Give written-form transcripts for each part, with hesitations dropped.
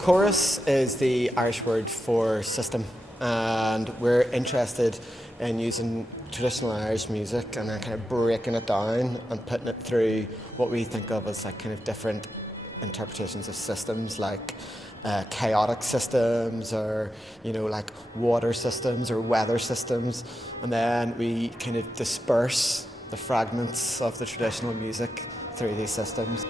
Chorus is the Irish word for system, and we're interested in using traditional Irish music and then kind of breaking it down and putting it through what we think of as like kind of different interpretations of systems, like chaotic systems, or like water systems or weather systems, and then we kind of disperse the fragments of the traditional music through these systems.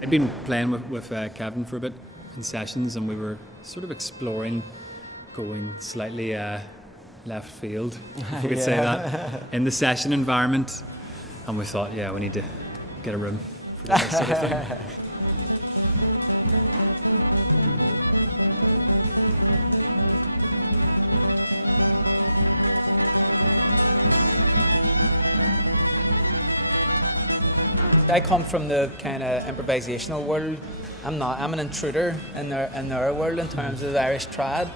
I'd been playing with Kevin for a bit in sessions, and we were sort of exploring going slightly left field, if you could say that, in the session environment. And we thought, yeah, we need to get a room for that sort of thing. I come from the kind of improvisational world. I'm an intruder in their world in terms of the Irish trad.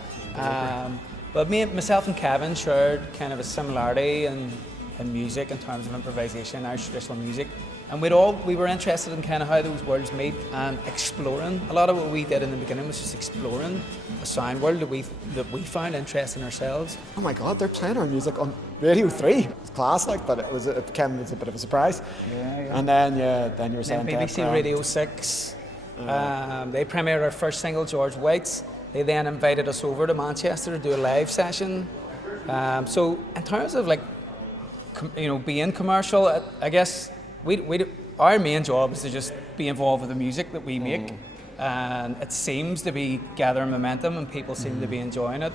But myself and Kevin shared kind of a similarity in music in terms of improvisation, Irish traditional music. And we were interested in kind of how those worlds meet and exploring. A lot of what we did in the beginning was just exploring a sound world that we found interesting ourselves. Oh my God, they're playing our music on Radio 3. It's class, like, but it came as a bit of a surprise. Yeah. And then you were saying BBC Radio 6. They premiered our first single, George White's. They then invited us over to Manchester to do a live session. So in terms of like, being commercial, I guess our main job is to just be involved with the music that we make. And it seems to be gathering momentum and people seem to be enjoying it.